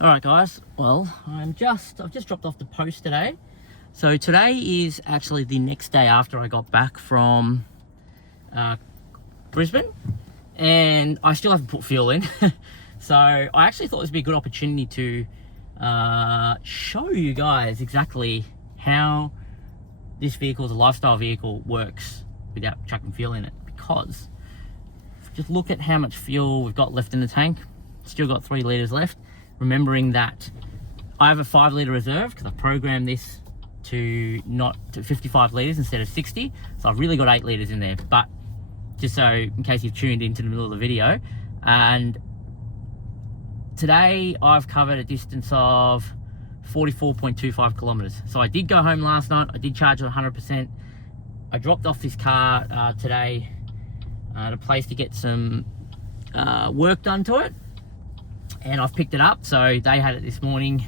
All right, guys. Well, I've just dropped off the post today. So today is actually the next day after I got back from Brisbane, and I still haven't put fuel in. So I actually thought this would be a good opportunity to show you guys exactly how this vehicle, as a lifestyle vehicle, works without chucking fuel in it. Because just look at how much fuel we've got left in the tank. Still got 3 litres left. Remembering that I have a 5 litre reserve because I programmed this to 55 litres instead of 60. So I've really got 8 litres in there. But just so in case you've tuned into the middle of the video, and today I've covered a distance of 44.25 kilometers. So I did go home last night. I did charge it 100%. I dropped off this car today at a place to get some work done to it, and I've picked it up. So they had it this morning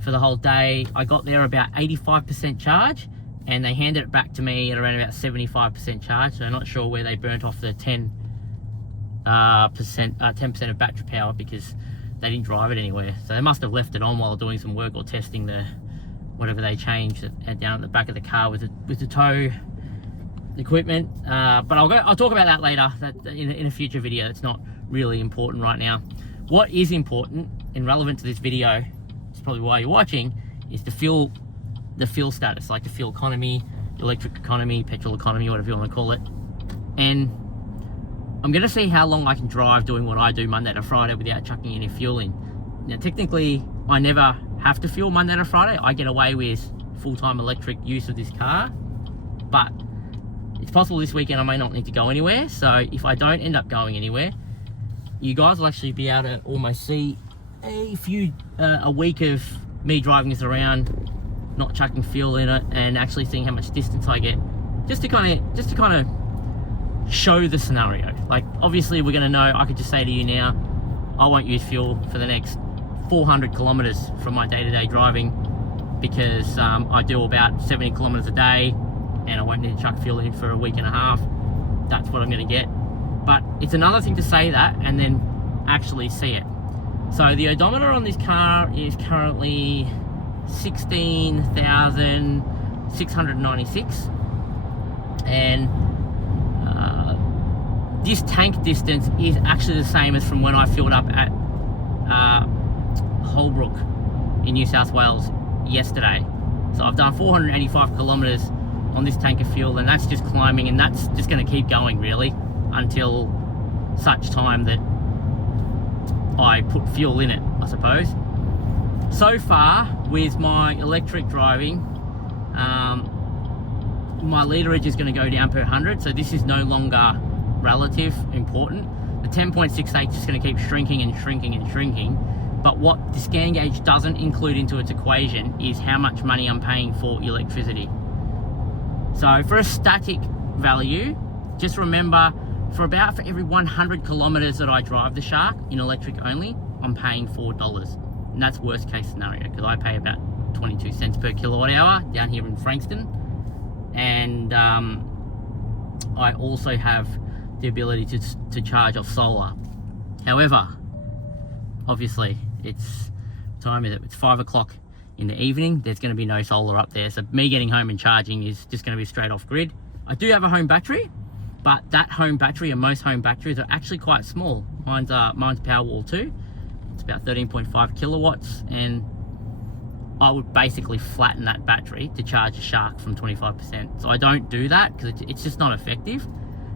for the whole day. I got there about 85% charge, and they handed it back to me at around about 75% charge. So I'm not sure where they burnt off the 10% of battery power, because they didn't drive it anywhere. So they must have left it on while doing some work or testing the whatever they changed down at the back of the car with the tow equipment. But I'll talk about that later. In a future video. It's not really important right now. What is important and relevant to this video, it's probably why you're watching, is the fuel status, like the fuel economy, electric economy, petrol economy, whatever you want to call it. And I'm going to see how long I can drive doing what I do Monday to Friday without chucking any fuel in. Now, technically, I never have to fuel Monday to Friday. I get away with full-time electric use of this car, but it's possible this weekend I may not need to go anywhere. So if I don't end up going anywhere, you guys will actually be able to almost see a week of me driving this around, not chucking fuel in it, and actually seeing how much distance I get, just to kind of show the scenario. Like, obviously we're going to know. I could just say to you now, I won't use fuel for the next 400 kilometers from my day-to-day driving, because I do about 70 kilometers a day, and I won't need to chuck fuel in for a week and a half. That's what I'm going to get. But it's another thing to say that and then actually see it. So the odometer on this car is currently 16,696, and this tank distance is actually the same as from when I filled up at Holbrook in New South Wales yesterday. So I've done 485 kilometers on this tank of fuel, and that's just climbing, and that's just going to keep going really until such time that I put fuel in it, I suppose. So far with my electric driving, my literage is going to go down per 100, so this is no longer relative important. The 10.68 is just going to keep shrinking and shrinking and shrinking. But what the scan gauge doesn't include into its equation is how much money I'm paying for electricity. So for a static value, just remember, for every 100 kilometers that I drive the Shark in electric only, I'm paying $4. And that's worst case scenario, because I pay about 22 cents per kilowatt hour down here in Frankston. And I also have the ability to charge off solar. However, obviously, it's 5 o'clock in the evening. There's going to be no solar up there, so me getting home and charging is just going to be straight off grid. I do have a home battery, but that home battery, and most home batteries, are actually quite small. Mine's Powerwall 2. It's about 13.5 kilowatts, and I would basically flatten that battery to charge a Shark from 25%. So I don't do that because it's just not effective.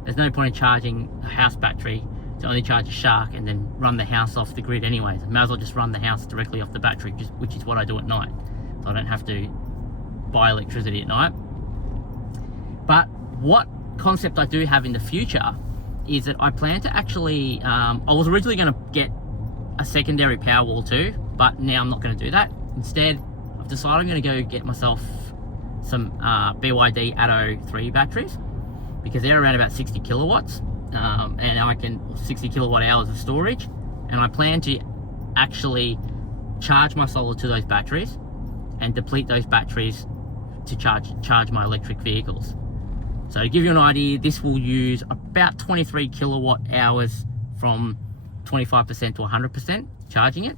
There's no point in charging a house battery to only charge a Shark and then run the house off the grid anyways. I may as well just run the house directly off the battery, which is what I do at night. So I don't have to buy electricity at night. But what concept I do have in the future is that I plan to actually, I was originally going to get a secondary Powerwall 2, but now I'm not going to do that. Instead, I've decided I'm going to go get myself some BYD Atto 3 batteries, because they're around about 60 kilowatts, and I can 60 kilowatt hours of storage, and I plan to actually charge my solar to those batteries and deplete those batteries to charge my electric vehicles. So to give you an idea, this will use about 23 kilowatt hours from 25% to 100% charging it,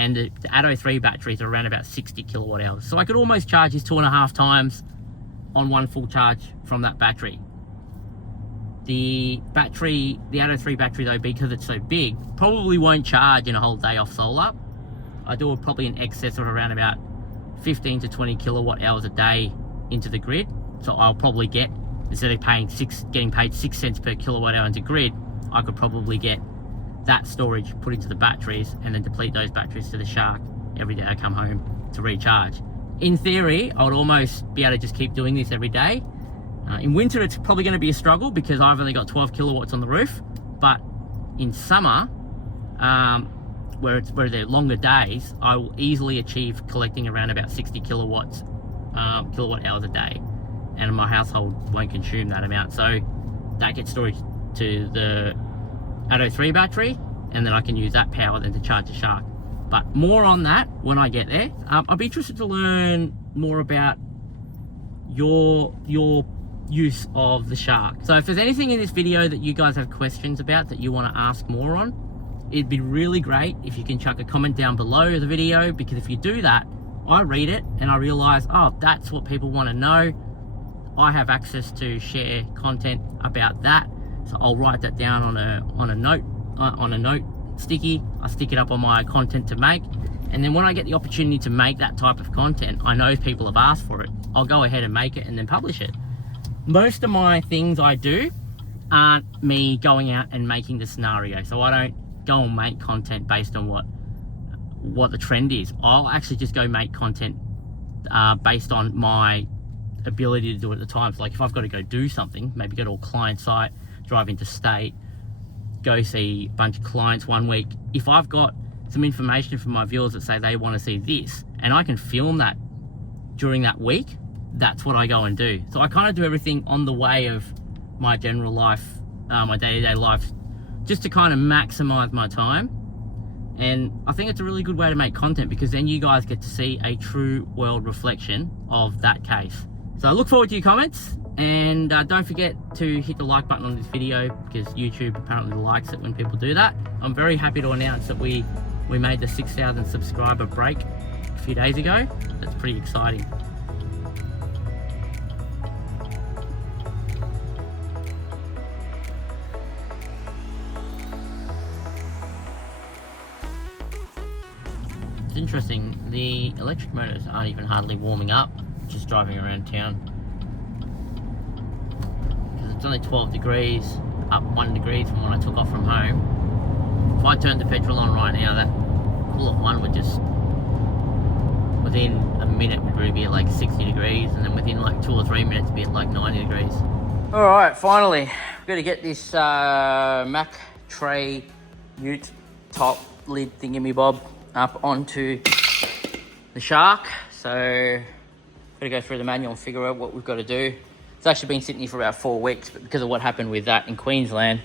and the Atto 3 batteries are around about 60 kilowatt hours. So I could almost charge this 2.5 times on one full charge from that battery. The Atto 3 battery though, because it's so big, probably won't charge in a whole day off solar. I do probably in excess of around about 15 to 20 kilowatt hours a day into the grid. So I'll probably get, instead of getting paid 6 cents per kilowatt hour into grid, I could probably get that storage put into the batteries and then deplete those batteries to the Shark every day I come home to recharge. In theory, I would almost be able to just keep doing this every day. In winter, it's probably going to be a struggle because I've only got 12 kilowatts on the roof. But in summer, where they're longer days, I will easily achieve collecting around about 60 kilowatt hours a day, and my household won't consume that amount. So that gets storage to the Atto 3 battery, and then I can use that power then to charge the Shark. But more on that when I get there. I'd be interested to learn more about your use of the Shark. So if there's anything in this video that you guys have questions about that you want to ask more on, it'd be really great if you can chuck a comment down below the video, because if you do that, I read it and I realize, oh, that's what people want to know. I have access to share content about that, so I'll write that down on a note sticky. I stick it up on my content to make, and then when I get the opportunity to make that type of content, I know people have asked for it, I'll go ahead and make it and then publish it. Most of my things I do aren't me going out and making the scenario, so I don't go and make content based on what the trend is. I'll actually just go make content based on my ability to do it at the time. So like if I've got to go do something, maybe go to a client site, drive interstate, go see a bunch of clients one week, if I've got some information from my viewers that say they want to see this and I can film that during that week, that's what I go and do. So I kind of do everything on the way of my general life, my day-to-day life, just to kind of maximize my time. And I think it's a really good way to make content, because then you guys get to see a true world reflection of that case. So I look forward to your comments, and don't forget to hit the like button on this video, because YouTube apparently likes it when people do that. I'm very happy to announce that we made the 6,000 subscriber break a few days ago. That's pretty exciting. It's interesting, the electric motors aren't even hardly warming up, just driving around town. Because it's only 12 degrees, up 1 degree from when I took off from home. If I turned the petrol on right now, that Cool at 1 would just, within a minute, would really be at like 60 degrees, and then within like 2 or 3 minutes, be at like 90 degrees. Alright, finally, I've got to get this Mac tray ute top lid thingy-bob up onto the Shark. So got to go through the manual and figure out what we've got to do. It's actually been sitting here for about 4 weeks, but because of what happened with that in Queensland,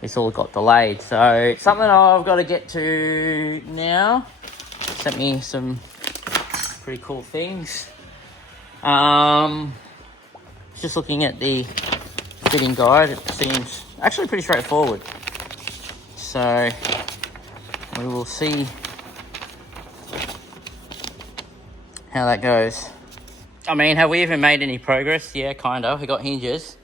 this all got delayed. So something I've got to get to now. Sent me some pretty cool things. Just looking at the fitting guide, it seems actually pretty straightforward. So we will see how that goes. I mean, have we even made any progress? Yeah, kind of. We got hinges.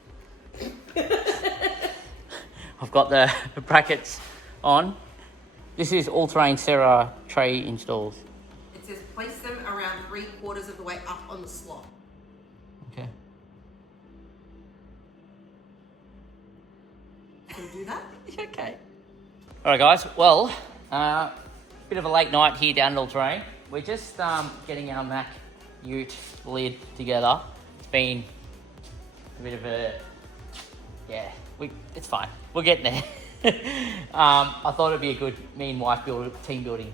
I've got the brackets on. This is all-terrain Serra tray installs. It says place them around 3/4 of the way up on the slot. Okay. Can you do that? Okay. All right, guys. Well, bit of a late night here down at all-terrain. We're just getting our Mac ute lid together. It's been a bit of a, yeah, it's fine. We're getting there. I thought it'd be a good me and wife team building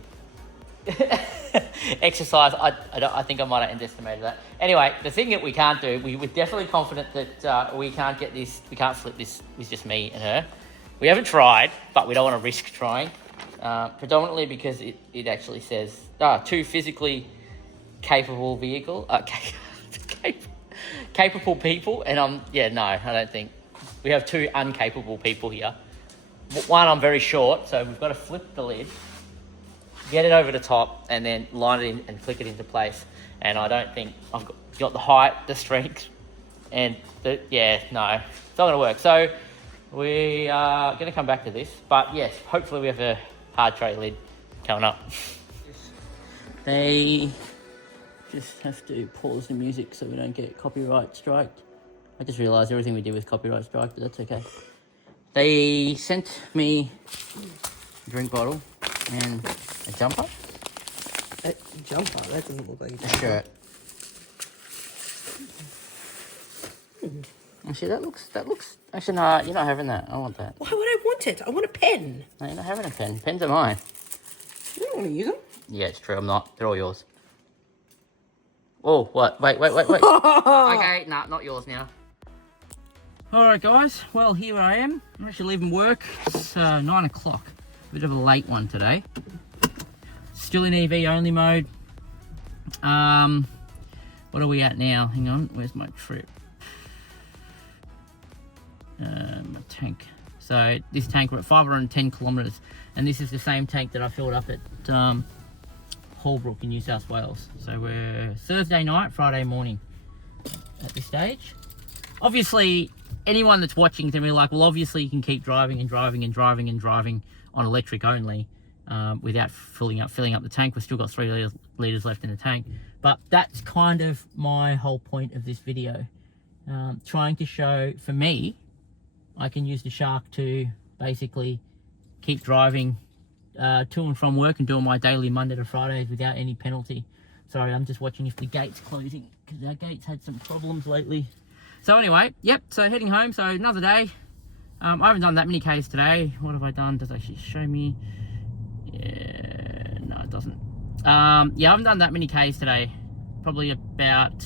exercise. I think I might have underestimated that. Anyway, the thing that we can't do, we're definitely confident that we can't get this, we can't flip this with just me and her. We haven't tried, but we don't want to risk trying. Predominantly because it actually says 2 physically capable capable people, and no, I don't think. We have 2 incapable people here. One, I'm very short, so we've got to flip the lid. get it over the top, and then line it in and click it into place. And I don't think I've got the height, the strength, and it's not going to work. So we are going to come back to this. But yes, hopefully we have a hard tray lid coming up. They just have to pause the music so we don't get copyright striked. I just realised everything we did was copyright strike, but that's okay. They sent me a drink bottle and a jumper. A jumper? That doesn't look like a A jumper. shirt. Actually, that looks. Actually, no, you're not having that. I want that. Why would I want it? I want a pen. No, you're not having a pen. Pens are mine. You don't want to use them. Yeah, it's true. I'm not. They're all yours. Oh, what? Wait. Okay, nah, not yours now. Alright, guys. Well, here I am. I'm actually leaving work. It's 9 o'clock. A bit of a late one today. Still in EV only mode. What are we at now? Hang on. Where's my trip? My tank. So this tank, we're at 510 kilometers, and this is the same tank that I filled up at Holbrook in New South Wales. So we're Thursday night, Friday morning at this stage. Obviously, anyone that's watching is gonna be like, well, obviously you can keep driving on electric only without filling up the tank. We've still got 3 litres left in the tank. But that's kind of my whole point of this video. Trying to show, for me, I can use the Shark to basically keep driving to and from work and doing my daily Monday to Fridays without any penalty. Sorry, I'm just watching if the gate's closing, because our gate's had some problems lately. So anyway, yep, so heading home, so another day. I haven't done that many Ks today. What have I done? Does it actually show me? Yeah, no, it doesn't. Yeah, I haven't done that many Ks today. Probably about,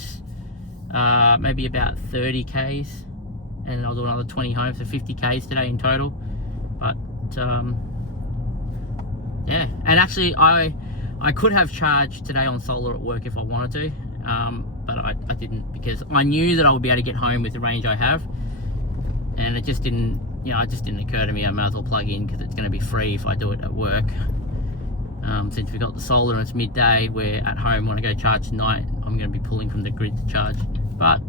maybe about 30 Ks. And I'll do another 20 home, so 50 Ks today in total. But, yeah. And actually, I could have charged today on solar at work if I wanted to. But I didn't, because I knew that I would be able to get home with the range I have. And it just didn't, it just didn't occur to me I might as well plug in, because it's going to be free if I do it at work. Since we got the solar and it's midday, we're at home. When I go charge tonight, I'm going to be pulling from the grid to charge. But,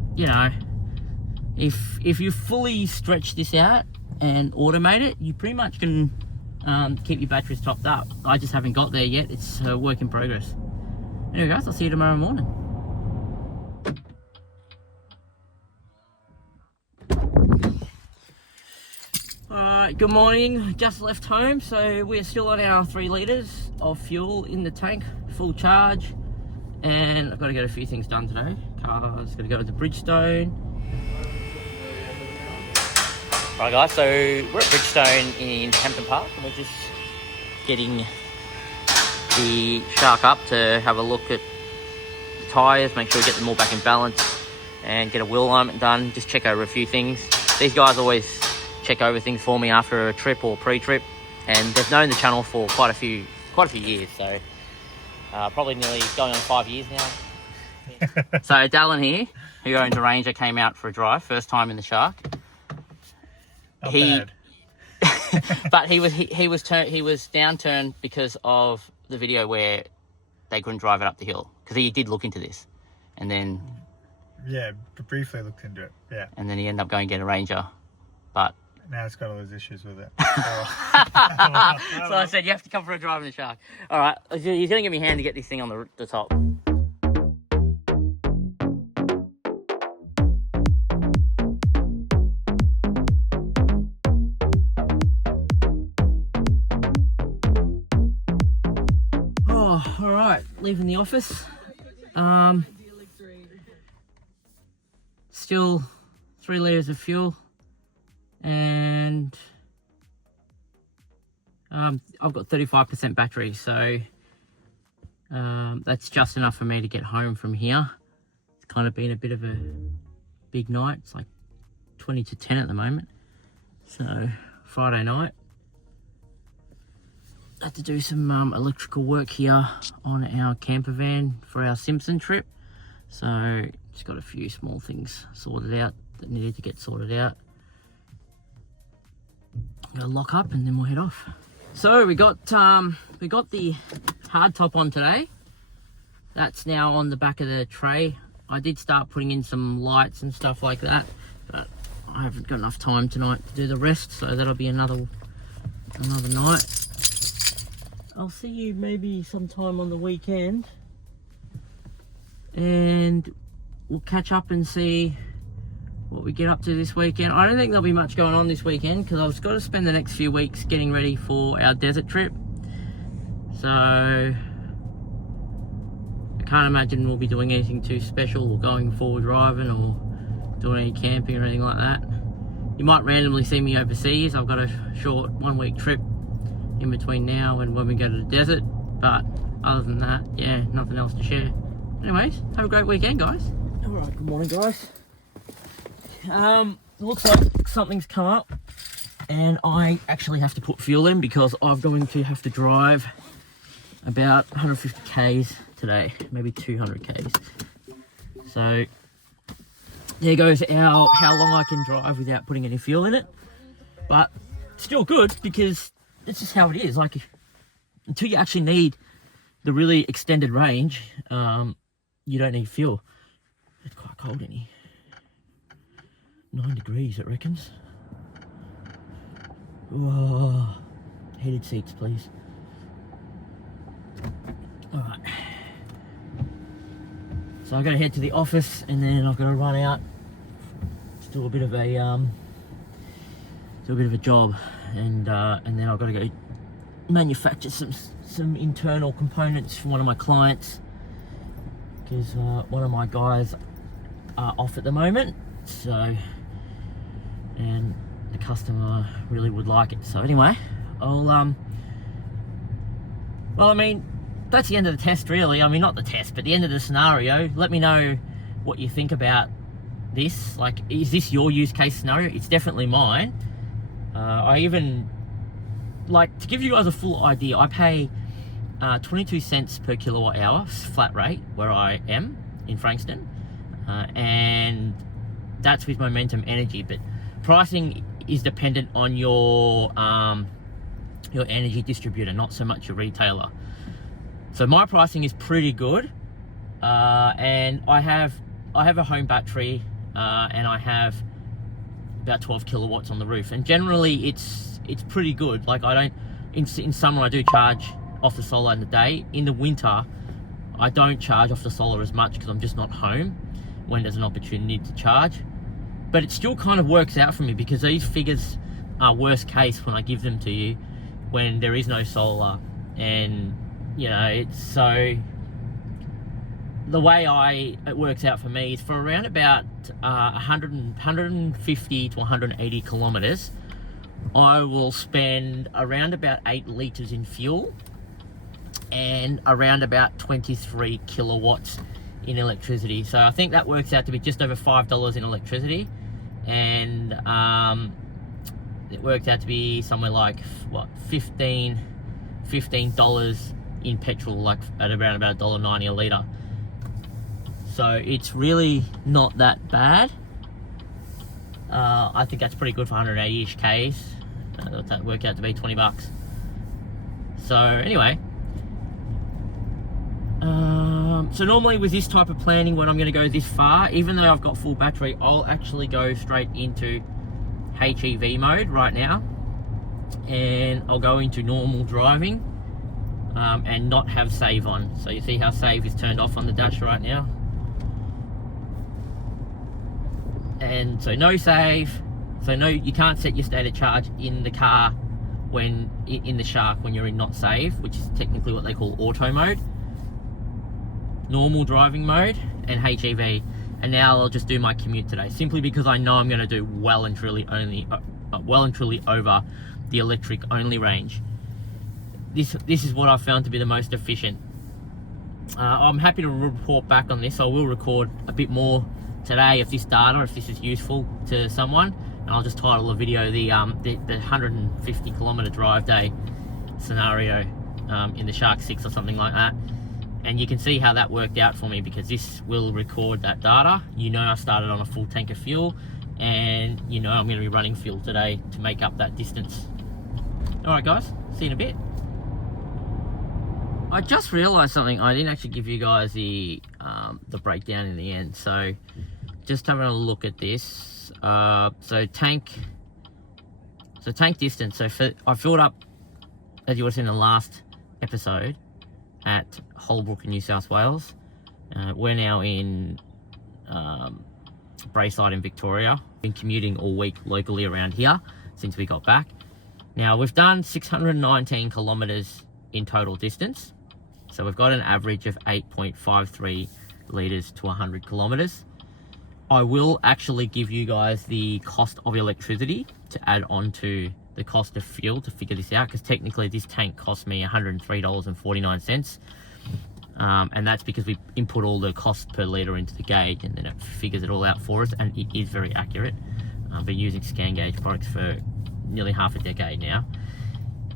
if you fully stretch this out and automate it, you pretty much can keep your batteries topped up. I just haven't got there yet. It's a work in progress. Anyway, guys, I'll see you tomorrow morning. Alright, good morning. Just left home, so we're still on our 3 litres of fuel in the tank, full charge. And I've got to get a few things done today. Car's got to go to Bridgestone. Alright guys, so we're at Bridgestone in Hampton Park, and we're just getting the Shark up to have a look at the tyres, make sure we get them all back in balance, and get a wheel alignment done, just check over a few things. These guys always check over things for me after a trip or pre-trip, and they've known the channel for quite a few years, so probably nearly going on 5 years now. So Dallin here, who owns a Ranger, came out for a drive, first time in the Shark. Not bad. But he was downturned because of the video where they couldn't drive it up the hill, because he did look into this, and then Briefly looked into it. Yeah, and then he ended up going to get a Ranger, but now it's got all those issues with it. so I said you have to come for a drive in the Shark. All right, he's gonna give me a hand to get this thing on the top. All right, leaving the office. Still 3 litres of fuel, and I've got 35% battery, so that's just enough for me to get home from here. It's kind of been a bit of a big night. It's like 20 to 10 at the moment, so Friday night. I had to do some electrical work here on our camper van for our Simpson trip, so just got a few small things sorted out that needed to get sorted out. I'm gonna lock up and then we'll head off. So we got the hard top on today. That's now on the back of the tray. I did start putting in some lights and stuff like that, but I haven't got enough time tonight to do the rest, so that'll be another night. I'll see you maybe sometime on the weekend, and we'll catch up and see what we get up to this weekend. I don't think there'll be much going on this weekend because I've got to spend the next few weeks getting ready for our desert trip. So I can't imagine we'll be doing anything too special or going forward driving or doing any camping or anything like that. You might randomly see me overseas. I've got a short 1 week trip in between now and when we go to the desert, but other than that, yeah, nothing else to share. Anyways, have a great weekend, guys. All right, good morning, guys. Looks like something's come up and I actually have to put fuel in because I'm going to have to drive about 150 k's today, maybe 200 k's. So there goes how long I can drive without putting any fuel in it, but still good because this is how it is. Like, until you actually need the really extended range, you don't need fuel. It's quite cold in here. 9 degrees, it reckons. Whoa. Heated seats, please. Alright. So I've got to head to the office and then I've got to run out to do a bit of a job, and then I've got to go manufacture some internal components for one of my clients because one of my guys are off at the moment. So, and the customer really would like it. So anyway, I'll well, I mean, that's the end of the test, really. I mean, not the test, but the end of the scenario. Let me know what you think about this. Like, is this your use case scenario? It's definitely mine. I even, like, to give you guys a full idea, I pay 22 cents per kilowatt hour flat rate where I am in Frankston, and that's with Momentum Energy. But pricing is dependent on your energy distributor, not so much your retailer. So my pricing is pretty good, and I have a home battery, and I have about 12 kilowatts on the roof, and generally it's pretty good. Like, I don't, in summer I do charge off the solar in the day. In the winter I don't charge off the solar as much because I'm just not home when there's an opportunity to charge. But it still kind of works out for me because these figures are worst case when I give them to you when there is no solar. And you know, it's so the way it works out for me is for around about 150 to 180 kilometers, I will spend around about 8 liters in fuel and around about 23 kilowatts in electricity. So I think that works out to be just over $5 in electricity, and it works out to be somewhere like what, $15 in petrol, like at around about $1.90 a litre. So it's really not that bad. I think that's pretty good for 180-ish Ks. That worked out to be 20 bucks. So anyway, so normally with this type of planning, when I'm going to go this far, even though I've got full battery, I'll actually go straight into HEV mode right now, and I'll go into normal driving, and not have save on. So you see how save is turned off on the dash right now, and so no save. So no, you can't set your state of charge in the car when in the Shark when you're in not save, which is technically what they call auto mode. Normal driving mode and HEV. And now I'll just do my commute today, simply because I know I'm going to do well and truly over the electric only range. This is what I've found to be the most efficient. I'm happy to report back on this. I will record a bit more today of this data if this is useful to someone, and I'll just title the video the 150 kilometer drive day scenario in the Shark 6 or something like that. And you can see how that worked out for me, because this will record that data. You know, I started on a full tank of fuel, and you know I'm going to be running fuel today to make up that distance. All right guys, see you in a bit. I just realised something. I didn't actually give you guys the breakdown in the end. So just having a look at this. So tank distance. So I filled up, as you would have seen in the last episode, at Holbrook in New South Wales. We're now in Braeside in Victoria. Been commuting all week locally around here since we got back. Now we've done 619 kilometres in total distance. So we've got an average of 8.53 litres to 100 kilometres. I will actually give you guys the cost of electricity to add on to the cost of fuel to figure this out, because technically this tank cost me $103.49. And that's because we input all the cost per litre into the gauge, and then it figures it all out for us, and it is very accurate. I've been using scan gauge products for nearly half a decade now.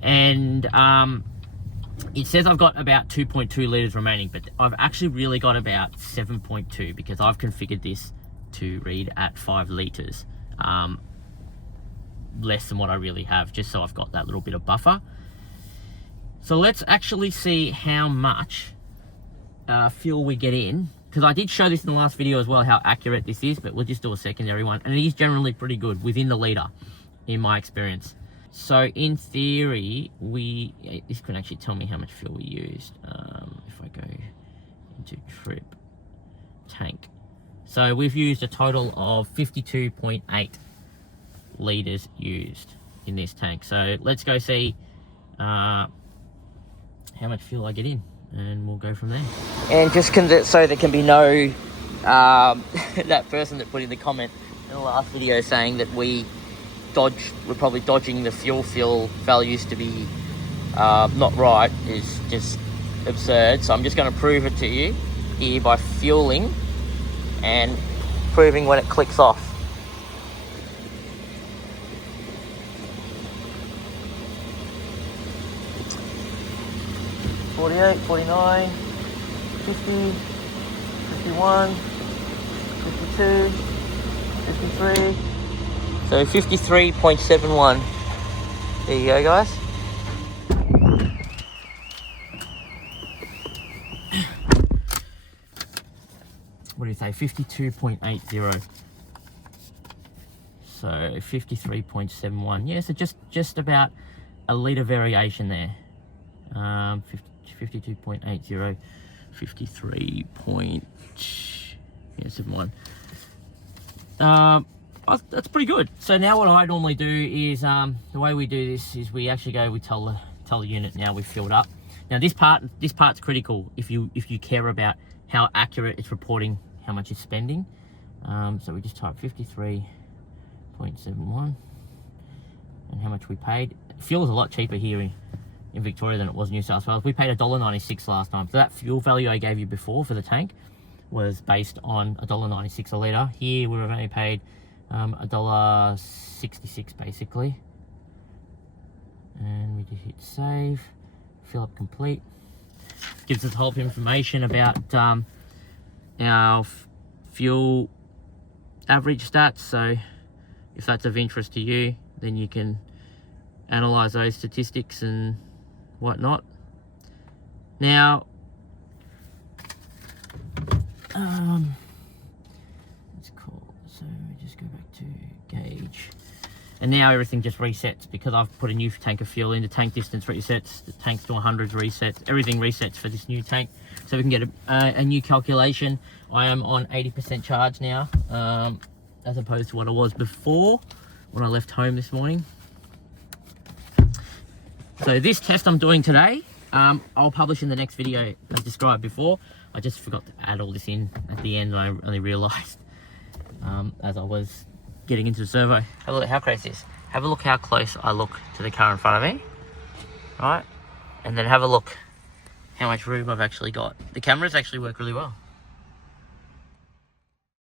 And it says I've got about 2.2 litres remaining, but I've actually really got about 7.2 because I've configured this to read at 5 litres. Less than what I really have, just so I've got that little bit of buffer. So let's actually see how much fuel we get in, because I did show this in the last video as well, how accurate this is, but we'll just do a secondary one, and it is generally pretty good within the litre in my experience. So in theory, this could actually tell me how much fuel we used. If I go into trip tank, so we've used a total of 52.8 litres used in this tank. So let's go see how much fuel I get in, and we'll go from there. And just so there can be no that person that put in the comment in the last video saying that we're probably dodging the fuel values to be not right, is just absurd. So I'm just going to prove it to you here by fueling and proving when it clicks off. 48, 49, 50, 51, 52, 53. So 53.71. There you go, guys. What do you say? 52.80. So 53.71. Yeah, so just about a litre variation there. 52.80, 53.71. That's pretty good. So now what I normally do is, the way we do this is we actually we tell the unit now we've filled up. Now this part's critical if you care about how accurate it's reporting how much it's spending. So we just type 53.71 and how much we paid. Fuel is a lot cheaper here in Victoria than it was in New South Wales. We paid $1.96 last time. So that fuel value I gave you before for the tank was based on $1.96 a litre. Here we've only paid $1.66 basically. And we just hit save, fill up complete. Gives us the whole information about our fuel average stats. So if that's of interest to you, then you can analyze those statistics and whatnot. Now, it's cool. So we just go back to gauge, and now everything just resets because I've put a new tank of fuel in. The tank distance resets, the tanks to 100 resets, everything resets for this new tank, so we can get a new calculation. I am on 80% charge now, as opposed to what I was before when I left home this morning. So this test I'm doing today, I'll publish in the next video as described before. I just forgot to add all this in at the end, and I only realised as I was getting into the servo. Have a look how crazy this is. Have a look how close I look to the car in front of me, right? And then have a look how much room I've actually got. The cameras actually work really well.